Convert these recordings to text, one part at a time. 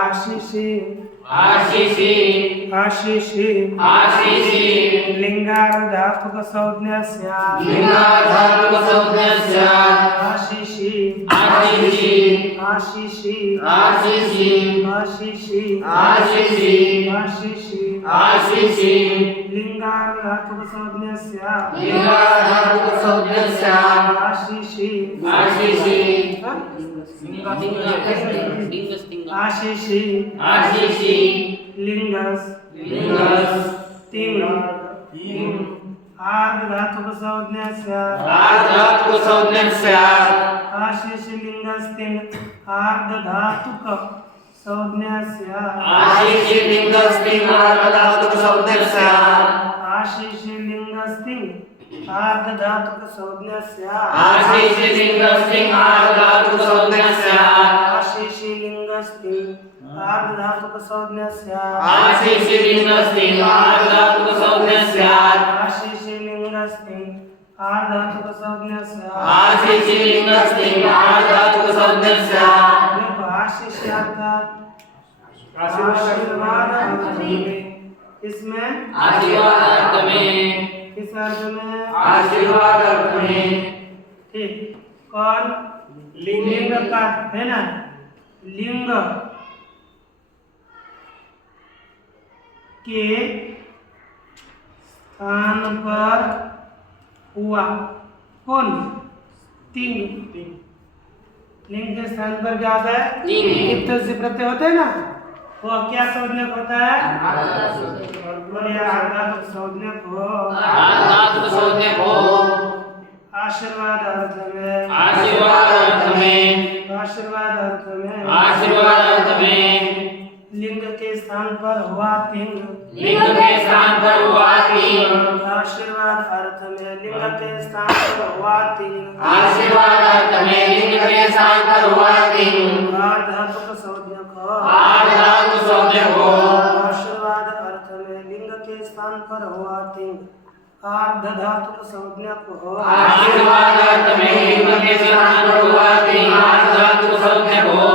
आशीषी आशीषी आशीषी आशीषी लिंगार्धातुक संज्ञस्य लिंगाधातुकसंज्ञस्य आशीषी आशीषी आशीषी आशीषी आशीषी आशीषी आशीषी आशीषी लिंगार्धातुक संज्ञस्य लिंगाधातुकसंज्ञस्य आशीषी आशीषी आशीषी आशीषी लिंगस लिंगस तिंग आर्धातुक संज्ञस्य आर्धातुकसंज्ञस्य आशीषी लिंगस तिंग आर्धातुक संज्ञस्य आशीषी लिंगस्तिंगार्धातुकसंज्ञस्य आशीषी लिंगस तिंग आर्धातुक संज्ञस्य आशीषी लिंगस्तिंगार्धातुकसंज्ञस्य आशीषी लिंगस तिंग आर्धातुक संज्ञस्य आशीषी लिंगस्तिंगार्धातुकसंज्ञस्य आशीषी लिंगस तिंग आर्धातुक संज्ञस्य आशीषी लिंगस्तिंगार्धातुकसंज्ञस्य देखो आशीष अर्थात आशीर्वाद अर्थ में इसमें आशीर्वाद अर्थ में किस अर्थ में आशीर्वाद अर्थ में ठीक कौन लिंग का है ना लिंग के स्थान पर हुआ कौन तिंग लिंग के स्थान पर क्या होता है तिंग। इत्त से प्रत्यय होते हैं ना वो क्या संज्ञक होता है बोलिए आर्धातुक संज्ञक हो आर्धातुकसंज्ञक हो आशीर्वाद अर्थ में आशीर्वाद अर्थ में आशीर्वाद अर्थ में आशीर्वाद अर्थ में लिंग के स्थान पर हुआ तिंग लिंग के स्थान पर हुआ तिंग आशीर्वाद अर्थ में लिंग के स्थान पर हुआ तिंग आशीर्वाद अर्थ में लिंग के स्थान पर हुआ तिंग आर्धातुक संज्ञक हो आर्धातुकसंज्ञक हो आशीर्वाद अर्थ में लिंग के स्थान पर हुआ तिंग आर्धातुक संज्ञक हो आशीर्वाद अर्थ में लिंग के स्थान पर हुआ तिंग आर्धातुकसंज्ञक हो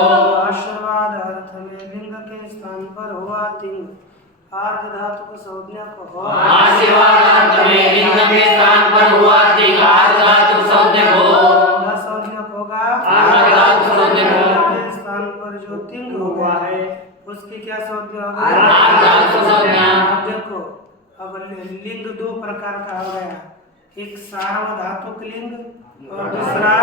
आशीर्वाद अर्थ में लिंग के स्थान पर हुआ तिंग आर्धातुक संज्ञक हो आशीर्वाद अर्थ में लिंग के स्थान पर हुआ तिंग आर्धातुकसंज्ञक हो क्या संज्ञक होगा आर्धातुकसंज्ञक हो लिंग के स्थान पर जो तिंग हुआ है उसकी क्या संज्ञा होगी आर्धातुकसंज्ञा अब देखो अब लिंग दो प्रकार का हो गया एक सार्वधातुक लिंग और दूसरा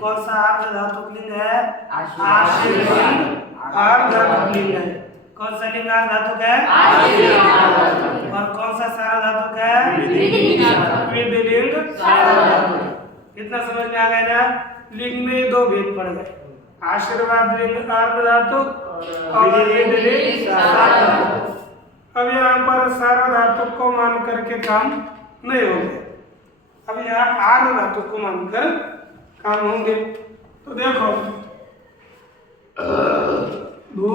कौन सा आर्धातुक लिंग है आशीर्लिंग आर्धातुक लिंग है कौन सा लिंग आर्धातुक है और कौन सा सार्वधातुक है विधिलिंग सार्वधातुक कितना समझ में आ गया ना लिंग में दो भेद पड़ गए आशीर्वाद लिंग आर्धातुक और विधिलिंग सार्वधातुक अब यहाँ पर सार्वधातुक को मान करके काम नहीं होंगे अब यहाँ आर्धातुक को मानकर काम होंगे तो देखो भू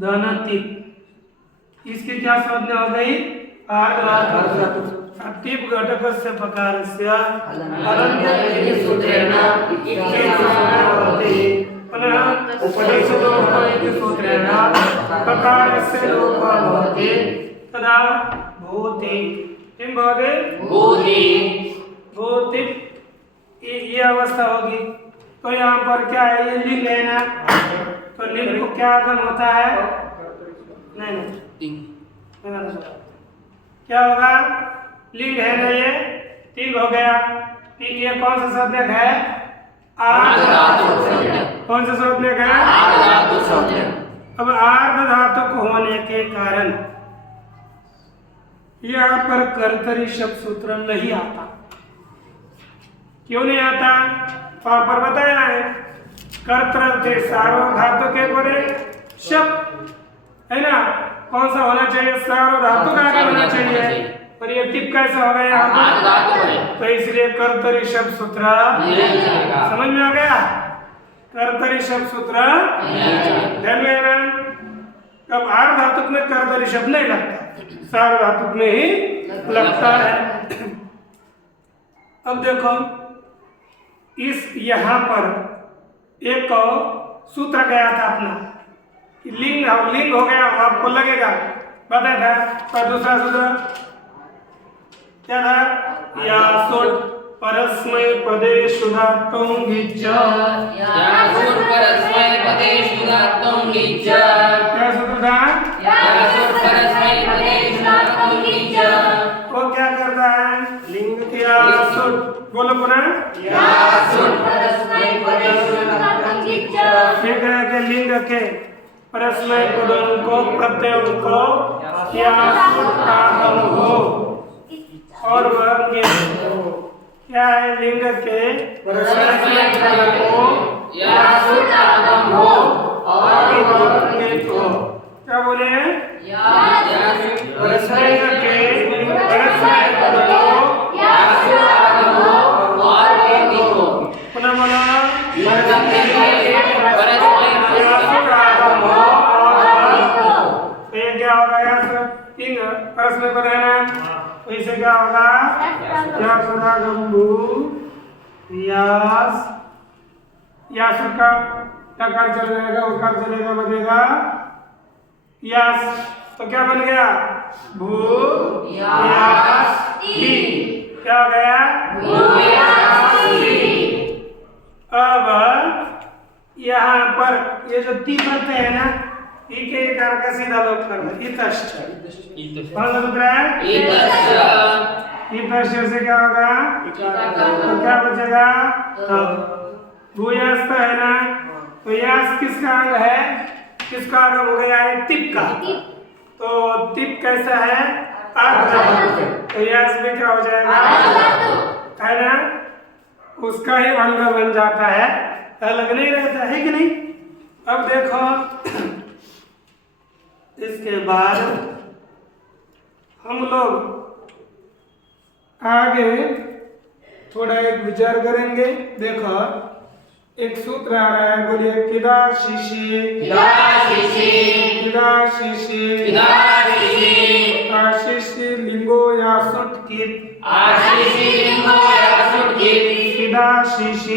धन तिप इसकी क्या संज्ञा हो गई आर्धातुक तिप घटकस्य प्रकारस्य अलन्त्य सूत्रेण पुनः उपनिषदो इति सूत्रेण प्रकारस्य लोपः भवति तदा भूति किं भवति भूति ये अवस्था होगी तो यहाँ पर क्या है ये लिंग है ना तो लिंग को क्या आगम होता है नहीं मैं बता सकता क्या होगा लिंग है ना ये तिंग हो गया तिंग ये कौन सा संज्ञक है कौन सा संज्ञक है अब आर्धातुक होने के कारण यहाँ पर कर्तरी शब्द सूत्र नहीं आता क्यों नहीं आता वहां पर बताया है कर्तृ थे सार्वधातु के परे शब्द है ना कौन सा होना चाहिए सार्वधातु का आगे होना चाहिए और ये टिप कैसा हो गया यहाँ पर तो इसलिए कर्तरी शब्द सूत्र समझ में आ गया कर्तरी शब्द सूत्र ध्यान में है अब आर्धातुक में कर्तरी शब्द नहीं लगता सार्वधातुक में ही लगता है अब देखो इस यहाँ पर एक सूत्र गया था अपना कि लिंग हो गया, आपको लगेगा बताया था। पर दूसरा सूत्र क्या था? या सुट परस्मै पदे शुदात्तम गिच्च। यासुर परस्मै पदे शुदात्तम गिच्च। क्या सूत्र था? यासुर परस्मै पदे शुदात्तम गिच्च। वो क्या करता है? लिंग या सुट, बोलो पुनः। यासुर परस्मै पदे शुदात्तम गिच्च। एक है कि लिंग के परस्मै पदों को प्रत्ययों को या सुट आगम हो और वह क्या है? लिंग के परस्मै पदों को या सुट आगम हो और वर्णित हो। क्या बोले? परस्मै के परस्मै पदों को या सुट आगम हो और वर्णित हो। पुनः बोलो। परस्मै या सुट आगम हो और वर्णित हो। तो ये क्या होगा? या लिंग परस्मै पद है ना, तो इसे क्या होगा? या सुरागम्भू यास, यास का टकार चल जाएगा, उकार चलेगा, बनेगा यास। तो क्या बन गया? भू यास ती। क्या हो गया? भू यास ती। अब यहाँ पर ये जो ती बनते हैं ना, ई के कार का सीधा लोग करना इतश्च। कौन सा सूत्र है? इतश्च। इतश्च से क्या होगा? तो क्या बचेगा? भूयास तो है ना, तो यास किसका अंग है? किसका अंग हो गया है? टिप का। तो टिप कैसा है? आर्द्र। तो यास में क्या हो जाएगा? है ना, उसका ही अंग बन जाता है, अलग नहीं रहता है कि नहीं। अब देखो इसके बाद हम लोग आगे थोड़ा एक विचार करेंगे। देखो एक सूत्र आ रहा है, बोलिए। किदा शिशी आशिषि लिंगो या सुट कित। किदा शिशी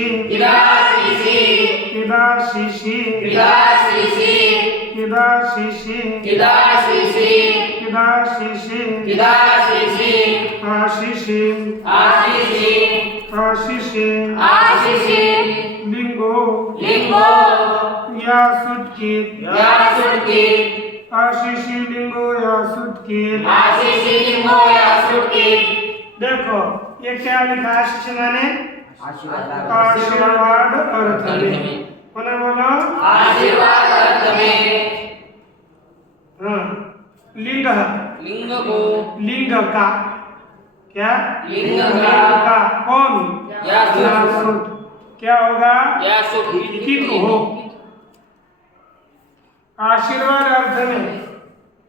आशिषि लिंगो या सुट कित। आशिषि लिंगो या सुट कित। देखो ये क्या लिखा? आशिष माने आशीर्वाद अर्थ में। पुनः बोलो। आशीर्वाद अर्थ में। हाँ, लिंग लिंग को लिंग का क्या? लिंग का कौन? या सुट। क्या होगा? या सुट कित हो। आशीर्वाद अर्थ में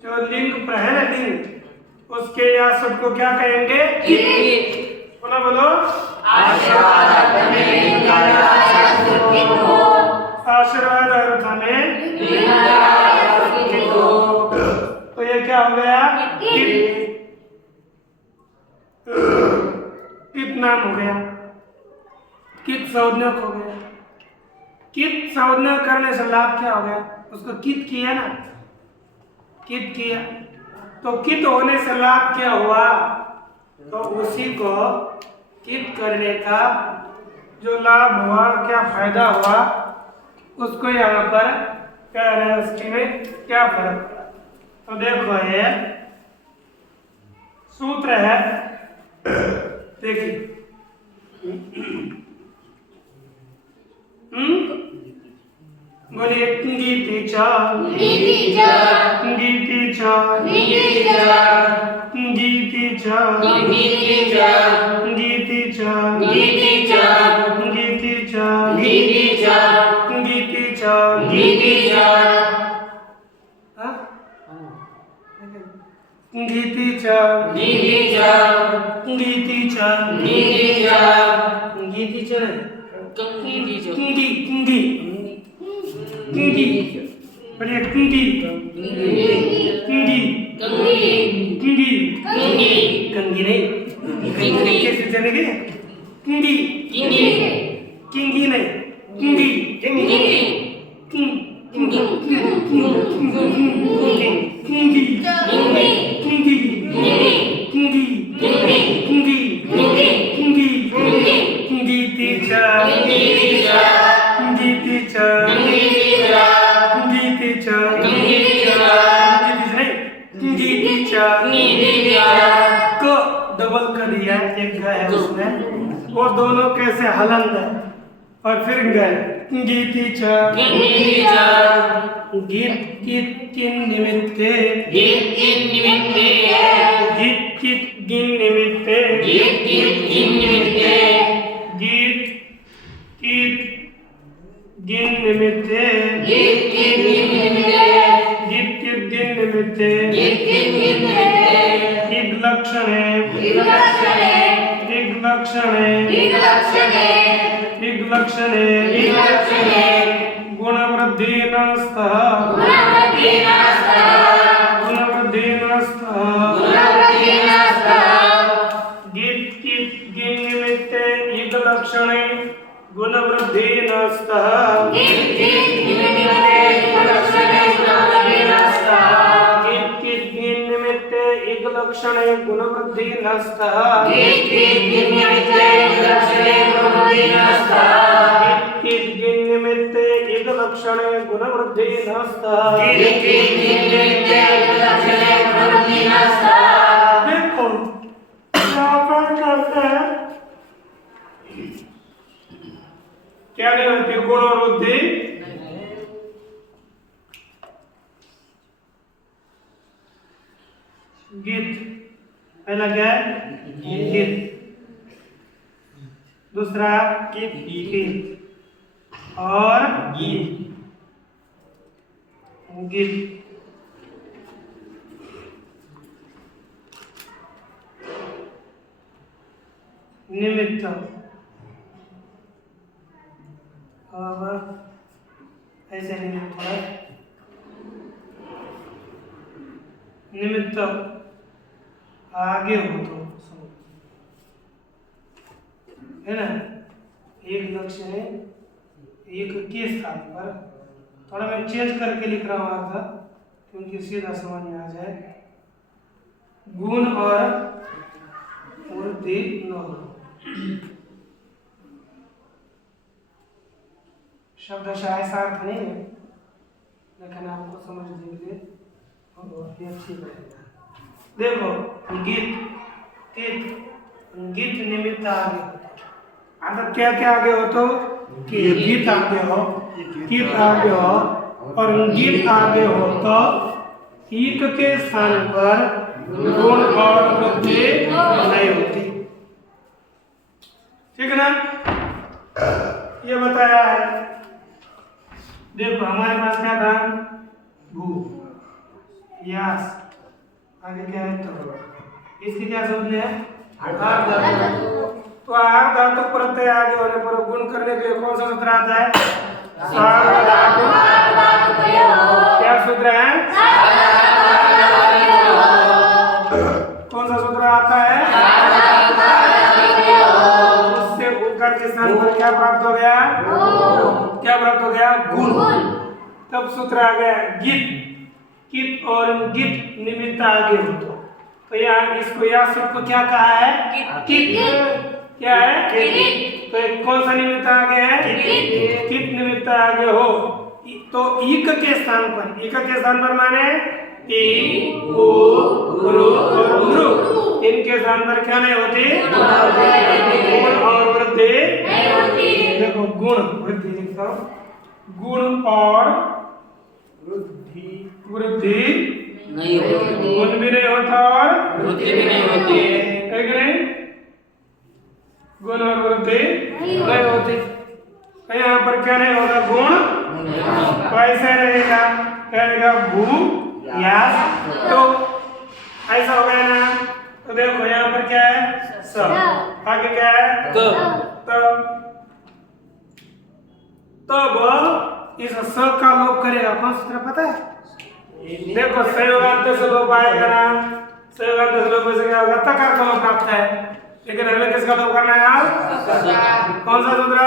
जो लिंग पर है ना, लिंग उसके या सुट को क्या कहेंगे? कित। पुनः बोलो। आशीर्वाद अर्थ में आशीर्वाद अर्थ में कित हो। तो ये क्या हो गया? कित नाम हो गया, कित संज्ञक हो गया। कित संज्ञक करने से लाभ क्या हो गया? उसको कित किया ना, कित किया तो कित होने से लाभ क्या हुआ? तो उसी को कित करने का जो लाभ हुआ, क्या फायदा हुआ, उसको यहाँ पर कह रहे हैं। उसकी में क्या फर्क? तो देखो ये सूत्र है, देखिए। बोलिए। गीति चा कंगी नहीं, कैसे चलेंगे? किंगी नहीं, किंगी वो दोनों कैसे हलंद है और फिर गए गीति च गीति च गीत गीत किन निमित्ते गीत गीत निमित्ते गीत गीत गिन निमित्ते गीत गीत गिन निमित्ते गीत गीत गिन निमित्ते गीत गीत गिन निमित्ते गीत गीत गिन निमित्ते गीत गीत गिन निमित्ते इग लक्षणे विलक्षणे इग लक्षणे विलक्षणे विलक्षणे विलक्षणे गुणवृद्धिनस्तः गुणवृद्धिनस्तः गुणवृद्धिनस्तः गुणवृद्धिनस्तः गीत गीत गिन निमित्ते इग लक्षणे गुणवृद्धिनस्तः गीत गीत गिन निमित्ते विलक्षणे गुणवृद्धिनस्तः गीत गीत गिन निमित्ते इग लक्षणे गुणवृद्धिनस्तः गीत गीत गिन निमित्ते विलक्षणे गुणवृद्धिनस्तः गीत गिन निमित्ते इग लक्षणे गुणवृद्धिनस्तः गीत गीत गिन निमित्ते विलक्षणे गुणवृद्धिनस्तः देखो यहाँ पर कहते हैं क्या नहीं होती गुण और बुद्धि गीत पहला क्या है गीत दूसरा गीत और गीत निमित्त अब ऐसे निमित्त है निमित्त आगे हो तो सुनो है ना एक लक्ष्य है एक के स्थान पर थोड़ा मैं चेंज करके लिख रहा हूँ अर्थ क्योंकि सीधा समझ में आ जाए गुण और वृद्धि न हो शब्द ऐसा अर्थ नहीं है लेकिन आपको समझने के लिए बहुत ही अच्छी रहेगा देखो गीत गीत निमित्त आगे अगर क्या क्या आगे हो तो गीत आगे हो गीत आगे हो और गीत आगे हो तो एक के स्थान पर गुण और वृद्धि नहीं होती ठीक है ना ये बताया है देखो हमारे पास क्या था भू यास आगे क्या है तो इसकी क्या समझ है आर्ध धातु तो आर्ध धातु प्रत्यय आगे होने पर गुण करने के लिए कौन सा सूत्र आता है सार्वधातुक क्या सूत्र है कौन सा सूत्र आता है उससे उकार के स्थान पर क्या प्राप्त हो गया क्या प्राप्त हो गया गुण तब सूत्र आ गया गीत कित और गीत निमित्त आगे हो तो यहाँ इसको यह सबको क्या कहा है कित क्या है तो एक कौन सा निमित्त आगे है कित निमित्त आगे हो तो इक के स्थान पर माने ई उ ऋ और ऋ इनके स्थान पर क्या नहीं होती गुण और वृद्धि देखो गुण वृद्धि लिखता हूँ गुण और वृद्धि नहीं होती गुण भी नहीं होता और वृद्धि भी नहीं होती है कि नहीं गुण और वृद्धि नहीं होती तो यहाँ पर क्या नहीं होगा गुण तो ऐसे रहेगा क्या रहेगा भू यास तो ऐसा हो गया ना तो देखो यहाँ पर क्या है स आगे क्या है तब इस स का लोप करेगा कौन सूत्र पता है देखो संयोगांत से लोप आएगा ना संयोगांत से लोप से क्या होगा तकार का लोप प्राप्त है लेकिन हमें किसका लोप करना है यार कौन सा सूत्र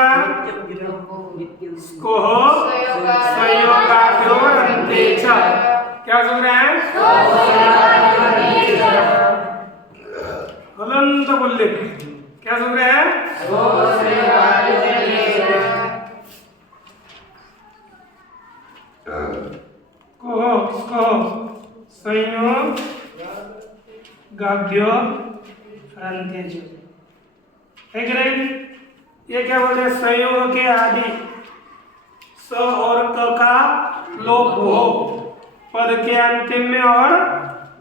को हो संयोगाद्योरन्ते च क्या सूत्र है हलंत बोले क्या सूत्र है को संयोग गाभ्यो रंतेज है कि नहीं ये क्या बोलते हैं? संयोग के आदि स और क का लोप हो पद के अंतिम में और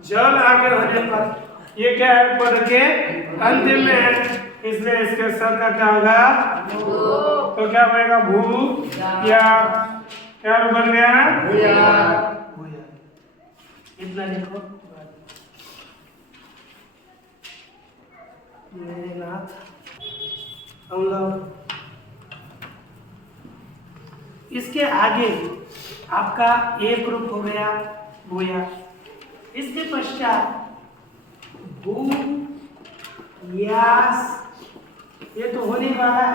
जल आगे होने पर। ये क्या है? पद के अंतिम में है, इसलिए इसके स का क्या होगा? तो क्या बनेगा? भू या क्या रूप बन गया? भूया। इतना लिखो। मेरे नाथ हम लोग इसके आगे आपका एक रूप हो गया भूया। इसके पश्चात भू यास, ये तो होने वाला है।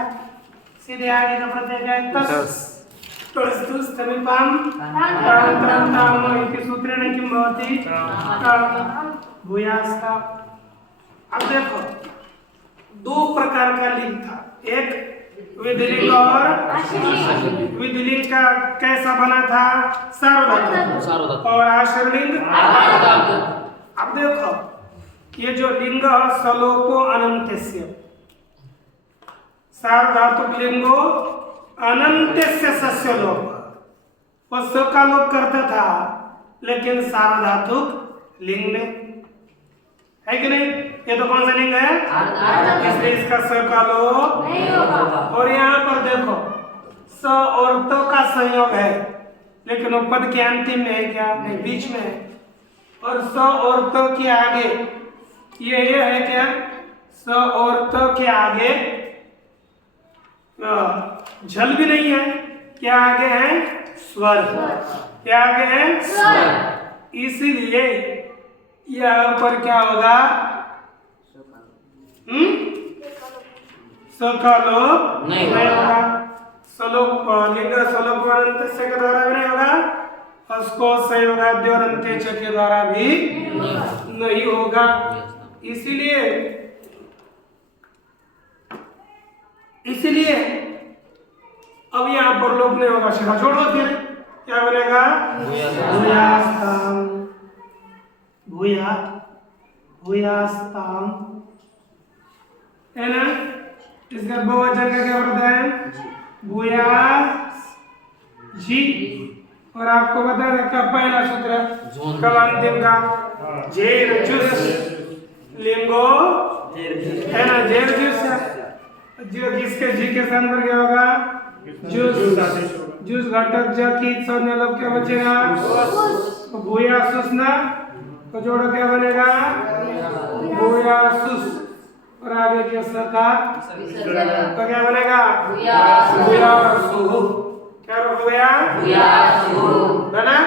सीधे आगे का प्रत्यय क्या है? तस। तस तुस समीपम ताम ताम ताम इति सूत्रेण किम भवति? ताम भूयास का। अब देखो दो प्रकार का लिंग था, एक विधिलिंग और विधिलिंग का कैसा बना था? सार्वधातुक। और आश्रयलिंग। अब देखो ये जो लिंग सलोपो अनंत्यस्य, सार्वधातुक लिंगो अनंत्यस्य सस्य लोप, वो स का लोप करता था लेकिन सार्वधातुक लिंग में है कि नहीं? ये तो कौन सा लिंग है? इसलिए इसका स का लोप नहीं होगा। और यहाँ पर देखो स और त का संयोग है लेकिन वो पद के अंतिम में है क्या? नहीं, बीच में है। और स और त के आगे ये है क्या? स और त के आगे झल भी नहीं है, क्या आगे है? स्वर। क्या आगे है? स्वर। इसीलिए यहाँ पर क्या होगा? स का लोप नहीं होगा। सलोप लिंग सलोप अनंत्यस्य के द्वारा भी नहीं होगा, उसको संयोगाद्योरंत्यच के द्वारा भी नहीं होगा। इसीलिए अब यहाँ पर लोप नहीं होगा, सीधा छोड़ दो। फिर क्या बनेगा? भूयास्ताम। भूयास्ताम है ना? इसका बहुवचन का क्या होता है? भूयास जी। और आपको बता रखा पहला सूत्र कल अंतिम का जेर जुस लिंगो है ना? जेर जुस जो किसके जी के स्थान पर क्या होगा? जूस घटक ज की संज्ञा लोप क्या बचेगा? तो भूयासुस ना, तो जोड़ो क्या बनेगा? भूयासुस। और आगे के स का तो क्या बनेगा? भूयासु। क्या रूप हो गया? है ना?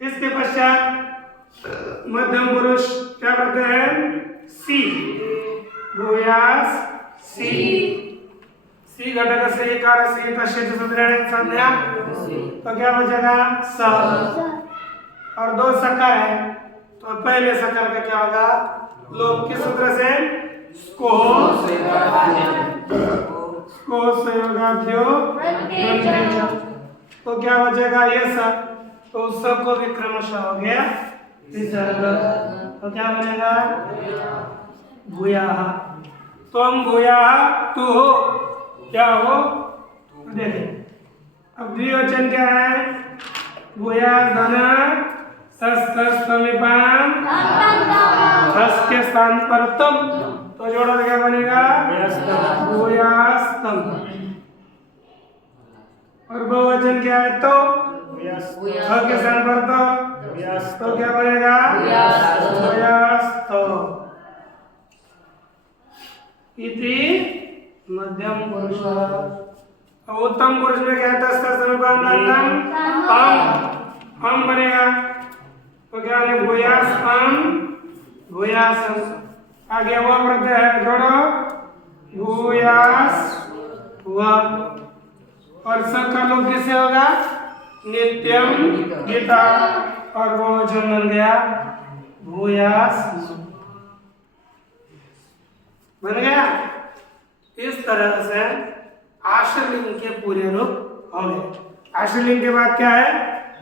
इसके पश्चात मध्यम पुरुष क्या करते हैं? सी। भूयास सी। सी घटक से कार से तस्य सूत्रेण संज्ञा, तो क्या बचेगा? स। और दो सकार है तो पहले सकार का क्या होगा? लोप के सूत्र से स्को संयोगाद्यो, तो क्या बचेगा? ये सब। तो उस सब को भी क्रमशः हो गया विसर्ग, तो क्या बनेगा? भूयाः। तो हम भूयाः तू हो, क्या हो? देखें अब द्विवचन क्या है? भूयास धन समीपाम, हस के स्थान पर तुम, तो जोड़ा क्या बनेगा? भूयास्तम। और बहुवचन क्या है? तो ह के स्थान पर तो क्या बनेगा? भूयास्तो। इति मध्यम पुरुष। उत्तम पुरुष में क्या है? हम बनेगा, तो क्या है? भूयास हम भूयास। आगे वह प्रत्यय है, जोड़ो भूयास वह। और सब का लोप कैसे होगा? नित्यम गीता। और वो वचन बन गया भूयास, बन गया। इस तरह से आश्रलिंग के पूरे रूप हो गए। आश्रलिंग के बाद क्या है?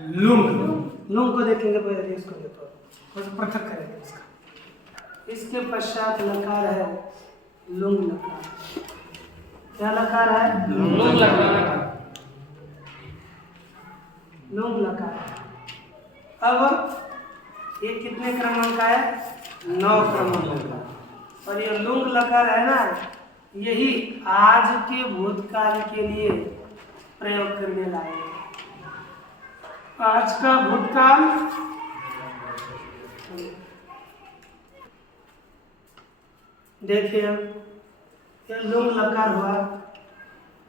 लुंग। लुंग को देखेंगे पहले, इसको देखो, बस पृथक करेंगे इसका। इसके पश्चात लकार है लुंग लकार। क्या लकार है? लुंग लकार। लुंग लकार। अब ये कितने क्रमांक का है? 9 क्रमांक का। और ये लुंग लकार है ना, यही आज के भूतकाल के लिए प्रयोग करने लाए हैं। आज का भूतकाल देखिए ये लुंग लकार हुआ।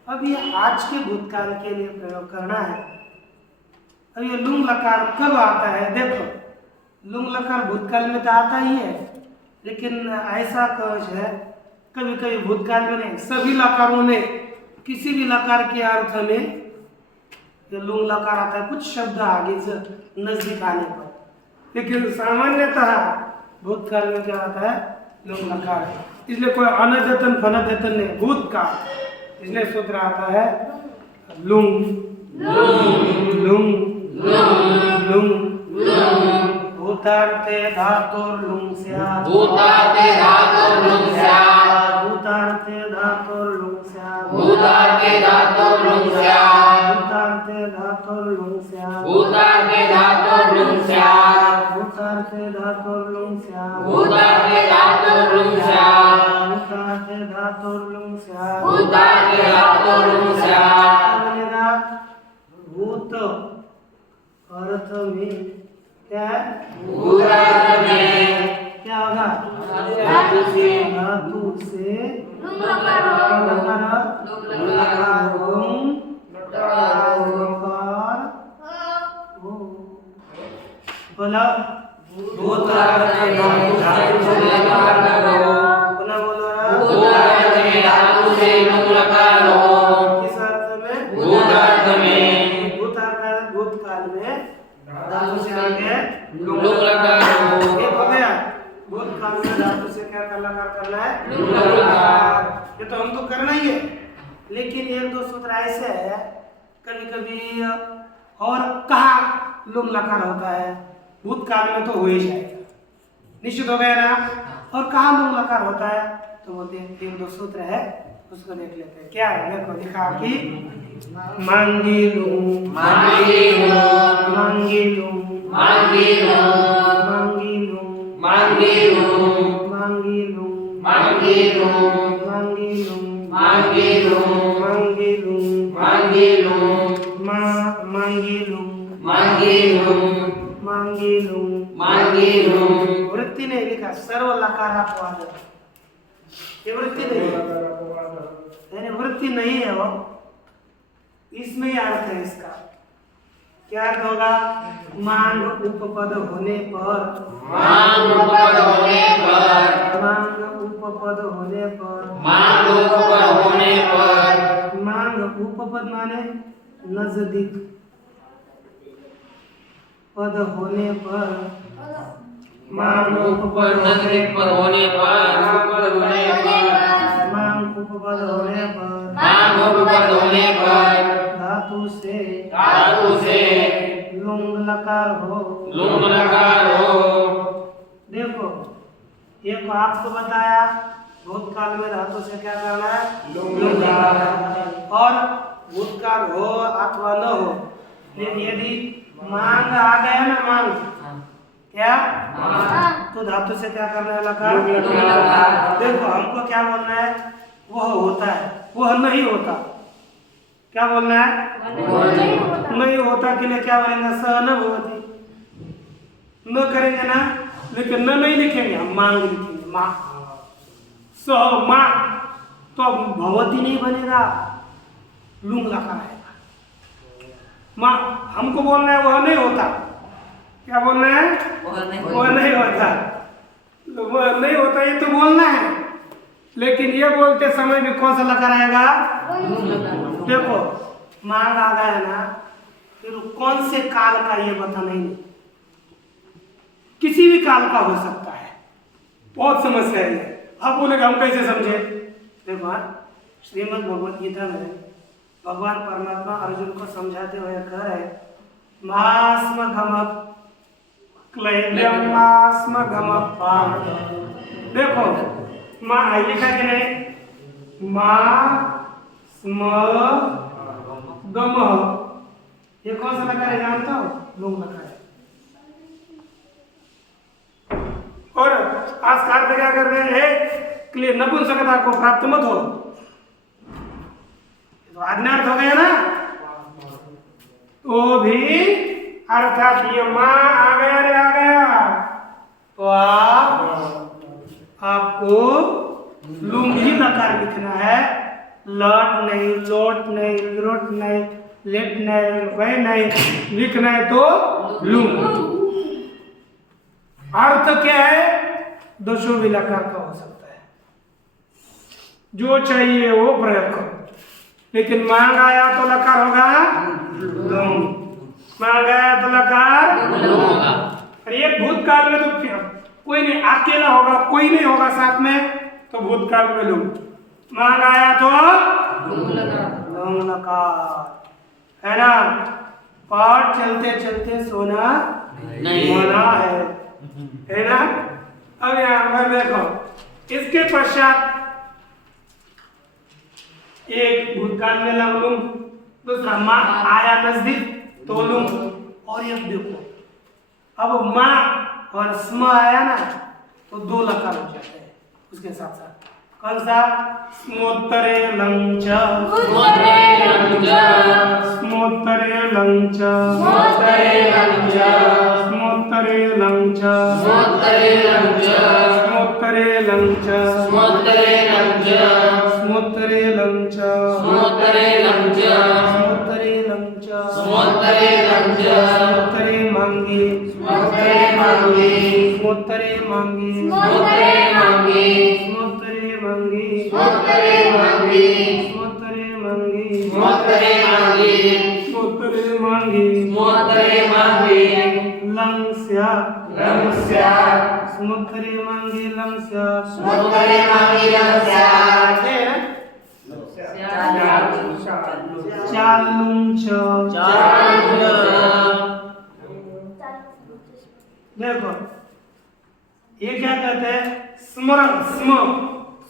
अब ये आज के भूतकाल के लिए प्रयोग करना है। अब ये लुंग लकार कब आता है? देखो, लुंग लकार भूतकाल में तो आता ही है, लेकिन ऐसा कुछ है कभी कभी भूतकाल में नहीं, सभी लकारों में किसी भी लकार के अर्थ में ये लुंग लकार आता है, कुछ शब्द आगे से नजदीक आने पर, लेकिन सामान्यतः भूतकाल में क्या आता है? लुंग लकार। इसलिए कोई अनद्यतन फनद्यतन नहीं, भूतकाल, इसलिए सूत्र आता है लुंग लुंग लुंग। भूतार्थे धातुर्लुंग स्यात्। भूतार्थे धातुर्लुंग स्यात्। भूतार्थे धातुर्लुंग स्यात्। भूतार्थे धातुर्लुंग स्यात्। भूतार्थे धातुर्लुंग स्यात्। भूतार्थे धातुर्लुंग स्यात्। भूतार्थे धातुर्लुंग स्यात्। भूतार्थे धातुर्लुंग स्यात्। भूतार्थे धातुर्लुंग स्यात्। भूतार्थे धातुर्लुंग स्यात्। बनेगा भूत अर्थ में क्या है? भूतार्थ में क्या होगा? धातु से धातु से लुंग लकार हो। लुंग लकार हो। बोला भूतार्थ में धातु से लुंग लकार हो। बोला बोलो भूतार्थ में धातु से लुंग लकार हो। किस अर्थ में? भूतार्थ में भूतकाल में धातु से आगे लुंग लकार हो। एक हो गया। भूतकाल में धातु से क्या लकार करना है? लुंग लकार। ये तो हम तो करना ही है, लेकिन एक दो सूत्र ऐसे है कभी कभी और कहा लुंग लकार होता है, भूतकाल में तो हो ही जाएगा, निश्चित हो गया ना। और कहा लुंग लकार होता है तो बोलते हैं एक दो सूत्र है, उसको देख लेते हैं। क्या है? देखो लिखा कि मांगी लुंग मांगी लुंग। मांगी लुंग मांगी लुंग। मांगी लुंग मांगी लुंग। मांगी लुंग मांगी लुंग। मांगी लुंग मांगी लुंग। मांगी लुंग मांगी लुंग। मांगी लुंग मांगी लुंग। मांगी लुंग। मांगी लुंग। वृत्ति नहीं लिखा, सर्व लकारापवाद, ये वृत्ति नहीं है, यानी वृत्ति नहीं है वो, इसमें ही अर्थ है इसका। क्या अर्थ होगा? मांग उपपद होने पर। मांग उपपद होने पर। मांग उपपद होने पर। मांग उपपद होने पर। मांग उपपद माने नजदीक, पद होने पर। मांग उपपद नजदीक पद होने पर। उपपद होने पर। मांग उपपद होने पर। मांग उपपद होने पर। धातु से धातु से लुंग लकार हो। लुंग लकार हो। देखो एक आपको बताया भूतकाल में धातु से क्या करना है? लुंग लकार। और भूतकाल हो अथवा न हो, लेकिन यदि मांग आ गया ना, मांग क्या तो धातु से क्या करना है? लकार। लुंग लकार। देखो हमको क्या बोलना है? वह होता है, वह नहीं होता। क्या बोलना है? नहीं होता के लिए क्या बोलेंगे? स न भवति, न करेंगे ना, लेकिन न नहीं लिखेंगे, हम मांग लिखेंगे। माँ स माँ तो अब भवती नहीं बनेगा, लुंग लकार आएगा। माँ हमको बोलना है वह नहीं होता। क्या बोलना है? वह नहीं होता। वह नहीं होता ये तो बोलना है, लेकिन ये बोलते समय भी कौन सा लकार आएगा? देखो मांग आ गया ना, फिर कौन से काल का ये बताना ही नहीं, किसी भी काल का हो सकता है। बहुत समस्या है। आप बोलेगा हम कैसे समझे? देखो श्रीमद् भगवद गीता में भगवान परमात्मा अर्जुन को समझाते हुए कह रहे मास्म गमक क्लैब्यम मास्म गमक पार्थ। देखो माँ लिखा कि नहीं? माँ स्म गम। ये कौन सा लकार है जानते हो? लुंग लकार है। और आज कार्य क्या कर रहे हैं के लिए नपुंसकता को प्राप्त मत हो, तो आज्ञार्थ हो गया ना। तो भी अर्थात ये माँ आ गया रे आ गया, तो आपको लुंग ही लकार लिखना है। लट नहीं, लोट नहीं, लोट नहीं, लेट नहीं, वह नहीं, लिखना है तो लुंग। अर्थ क्या है? दोषों भी लकार का हो सकता है, जो चाहिए वो प्रयोग करो। लेकिन मांग आया तो लकार होगा लुंग, मांग आया तो लकार होगा। और ये भूतकाल में तो कोई नहीं, अकेला होगा, कोई नहीं होगा साथ में, तो भूतकाल में लुंग। मांग आया तो लुंग लकार है ना। पाठ चलते चलते सोना नहीं होना है ना। अब यहाँ पर देखो, इसके पश्चात एक भूतकाल में लुंग, दूसरा माँ आया नजदीक तो लुंग। और ये देखो, अब माँ और स्म आया ना तो दो लकार हो जाते हैं उसके साथ साथ। कौन सा? स्मोत्तरे लंच, स्मोत्तरे लंच, स्मोत्तरे लंच, स्मोत्तरे लंच, स्मोत्तरे लंच, स्मोत्तरे लंच, स्मोत्तरे लंच, स्मोत्तरे लंच, स्मोत्तरे लंच, स्मोत्तरे लंच, स्मोत्तरे लंच, स्मोत्तरे लंच, स्मोत्तरे मांगे, स्मोत्तरे मांगे, स्मोत्तरे मांगे, स्मोत्तरे मांगे, स्मोत्तरे मांगे, स्मोत्तरे मांगे, स्मोत्तरे मांगे, स्मोत्तरे मांगे, स्मोत्तरे मांगे, स्मोत्तरे मांगे, लंस्या, लंस्या, स्मोत्तरे मांगे लंस्या, स्मोत्तरे मांगे लंस्या, चालुंच। चालुंच। देखो ये क्या कहते हैं? स्मरण, स्म,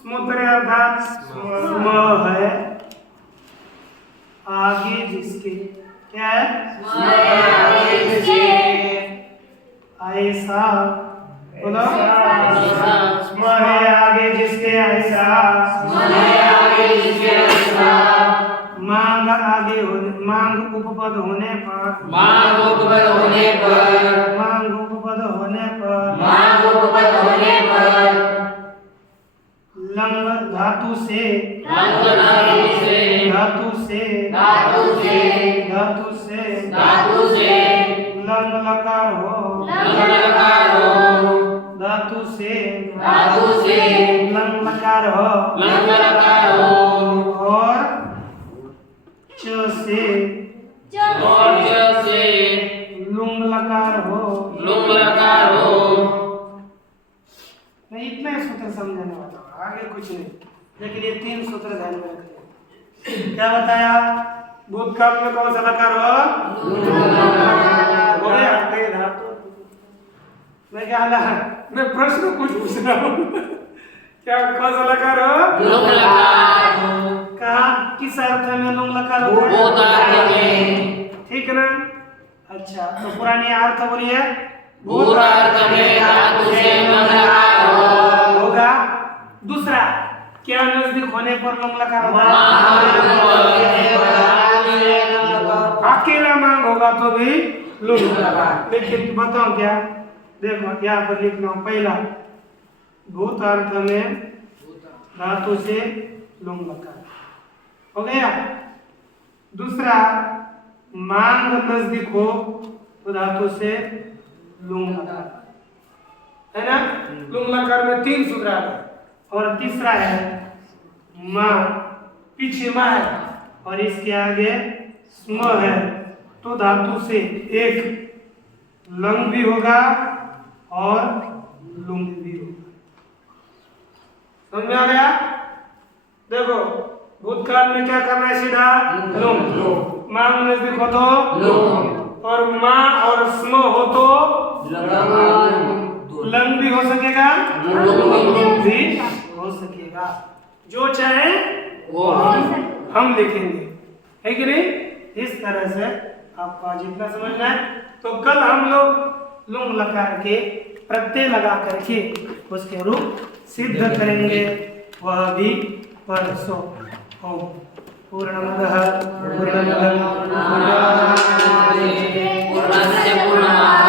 स्मोत्तरे अर्थात स्म है आगे जिसके, क्या है? ऐसा बोलो, स्म है आगे जिसके ऐसा, मांग आगे होने, मांग उपपद होने पर, मांग उपपद होने पर, मांग उपपद होने पर, मांग उपपद होने पर, लंग धातु से, लंग धातु से, धातु से, धातु से, धातु से, धातु से, लंग लकार हो, लंग लकार हो, धातु से, धातु से, लंग लकार हो, लंग लकार हो, और च से, और च से, लुंग लकार हो। लुंग लकार हो। मैं इतना ही सूत्र समझाने वाला हूँ, आगे कुछ नहीं, लेकिन ये तीन सूत्र ध्यान में रखिए। क्या बताया? भूतकाल में कौन सा लकार हो? बोले आपके धातु। मैं क्या हाल है? मैं प्रश्न कुछ पूछ रहा हूँ। क्या कौन सा लकार हो? लुंग लकार। कहाँ किस अर्थ में लुंग लकार होता है? भूतार्थ में। ठीक है ना? अच्छा, तो पुरानी अर्थ बोलिए। भूतार्थ में धातु से लुंग लकार हो। होगा। दूसरा, क्या नजदीक होने पर लुंग लकार होता है? अकेला मांग होगा तो भी लुंग लकार। लेकिन बताओ क्या? देखो यहाँ पर लिखना, पहला भूत अर्थ में धातु से लुंग लकार हो गया। दूसरा, मांग नजदीक हो तो धातु से लुंग लकार है ना। लुंग लकार में तीन सूत्र आ गए। और तीसरा है मां, पीछे मां है और इसके आगे स्म है, तो धातु से एक लंग भी होगा और लुंग भी होगा। समझ में आ गया? देखो भूतकाल में क्या करना है? सीधा लुंग। मांग नजदीक हो तो लुंग, और मां और स्म हो तो लंग भी हो सकेगा, लुंग भी हो सकेगा। जो चाहे वो हम लिखेंगे, है कि नहीं? इस तरह से आपको आज इतना समझना है। तो कल हम लोग लुंग लकार के प्रत्यय लगा करके उसके रूप सिद्ध करेंगे, वह भी परसों। ओम पूर्णमदः पूर्णमिदं पूर्णात् पूर्णस्य पूर्णमादाय